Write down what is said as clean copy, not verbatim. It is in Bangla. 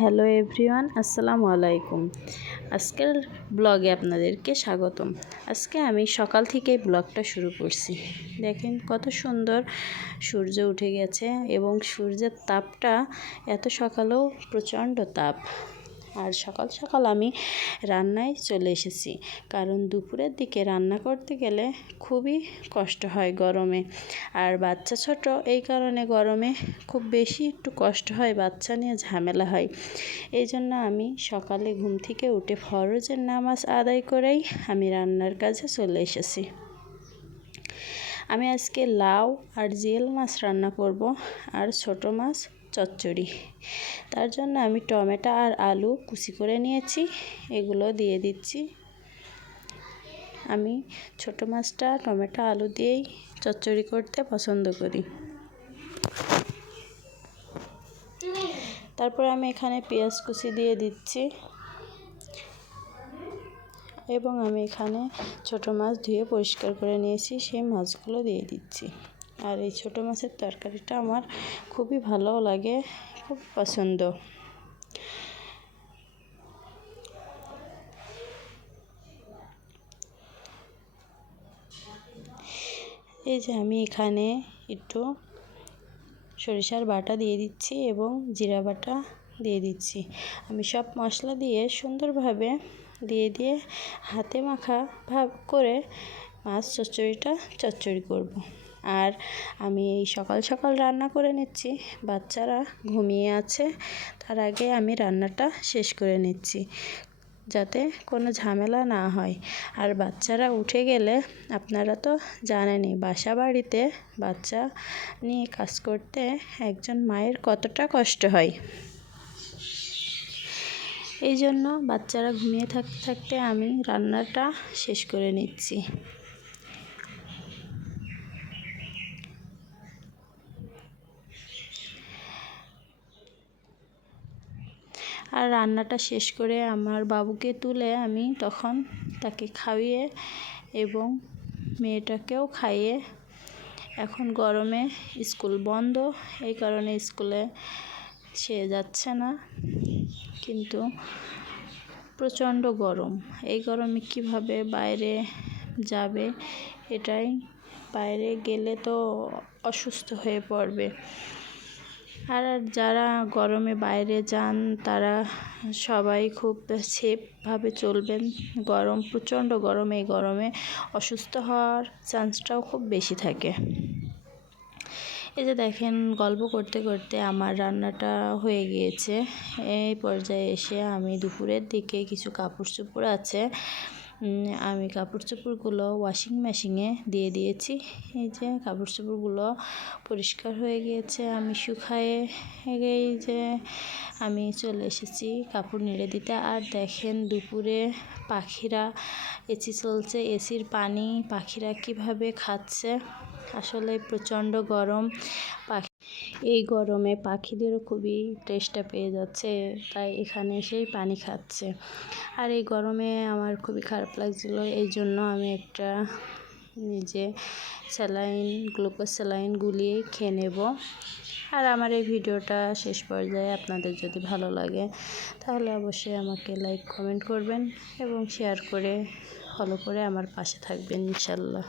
হ্যালো এভরিওয়ান, আসসালামু আলাইকুম। আজকের ব্লগে আপনাদেরকে স্বাগতম। আজকে আমি সকাল থেকে ব্লগটা শুরু করছি। দেখেন কত সুন্দর সূর্য উঠে গেছে এবং সূর্যের তাপটা এত সকালেও প্রচণ্ড তাপ। আর সকাল সকাল আমি রান্নায় চলে এসেছি, কারণ দুপুরের দিকে রান্না করতে গেলে খুবই কষ্ট হয় গরমে। আর বাচ্চা ছোট, এই কারণে গরমে খুব বেশি একটু কষ্ট হয়, বাচ্চা নিয়ে ঝামেলা হয়। এই জন্য আমি সকালে ঘুম থেকে উঠে ফরজের নামাজ আদায় করেই আমি রান্নার কাজে চলে এসেছি। আমি আজকে লাউ আর জিয়েল মাছ রান্না করব আর ছোট মাছ চচ্চড়ি। তার জন্য আমি টমেটো আর আলু কুচি করে নিয়েছি, এগুলো দিয়ে দিচ্ছি। আমি ছোট মাছটা টমেটো আলু দিয়েই চচ্চড়ি করতে পছন্দ করি। তারপর আমি এখানে পেঁয়াজ কুচি দিয়ে দিচ্ছি এবং আমি এখানে ছোট মাছ ধুয়ে পরিষ্কার করে নিয়েছি, সেই মাছগুলো দিয়ে দিচ্ছি। আর এই ছোট মাছের তরকারিটা আমার খুবই ভালো লাগে, খুব পছন্দ। এই যে আমি এখানে একটু সরিষার বাটা দিয়ে দিচ্ছি এবং জিরা বাটা দিয়ে দিচ্ছি। আমি সব মশলা দিয়ে সুন্দরভাবে দিয়ে হাতে মাখা ভাব করে মাছ চচ্চড়ি করব। আর আমি এই সকাল সকাল রান্না করে নিচ্ছি, বাচ্চারা ঘুমিয়ে আছে, তার আগে আমি রান্নাটা শেষ করে নিচ্ছি যাতে কোনো ঝামেলা না হয়। আর বাচ্চারা উঠে গেলে আপনারা তো জানেনই, বাসা বাড়িতে বাচ্চা নিয়ে কাজ করতে একজন মায়ের কতটা কষ্ট হয়। এই জন্য বাচ্চারা ঘুমিয়ে থাকতে থাকতে আমি রান্নাটা শেষ করে নিচ্ছি। আর রান্নাটা শেষ করে আমার বাবুকে তুলে আমি তখন তাকে খাইয়ে এবং মেয়েটাকেও খাইয়ে, এখন গরমে স্কুল বন্ধ, এই কারণে স্কুলে সে যাচ্ছে না, কিন্তু প্রচণ্ড গরম। এই গরমে কিভাবে বাইরে যাবে, এটাই, বাইরে গেলে তো অসুস্থ হয়ে পড়বে। আর যারা গরমে বাইরে যান তারা সবাই খুব সেফভাবে চলবেন। গরম, প্রচণ্ড গরম, এই গরমে অসুস্থ হওয়ার চান্সটাও খুব বেশি থাকে। এই যে দেখেন, গল্প করতে করতে আমার রান্নাটা হয়ে গিয়েছে। এই পর্যায়ে এসে আমি দুপুরের দিকে কিছু কাপড় চোপড় আছে, আমি কাপড় চোপড়গুলো ওয়াশিং মেশিনে দিয়ে দিয়েছি। এই যে কাপড় চোপড়গুলো পরিষ্কার হয়ে গিয়েছে, আমি শুকায়ে এই যে আমি চলে এসেছি কাপড় নেড়ে দিতে। আর দেখেন দুপুরে পাখিরা, এসি চলছে, এসির পানি পাখিরা কিভাবে খাচ্ছে। আসলে প্রচণ্ড গরম, এই গরমে পাখিদেরও খুবই তেষ্টা পেয়ে যাচ্ছে, তাই এখানে এসেই পানি খাচ্ছে। আর এই গরমে আমার খুবই খারাপ লাগছিলো, এই জন্য আমি একটা নিজে গ্লুকোজ স্যালাইন গুলিয়ে খেয়ে নেব। আর আমার এই ভিডিওটা শেষ পর্যায়ে আপনাদের যদি ভালো লাগে তাহলে অবশ্যই আমাকে লাইক কমেন্ট করবেন এবং শেয়ার করে ফলো করে আমার পাশে থাকবেন ইনশাল্লাহ।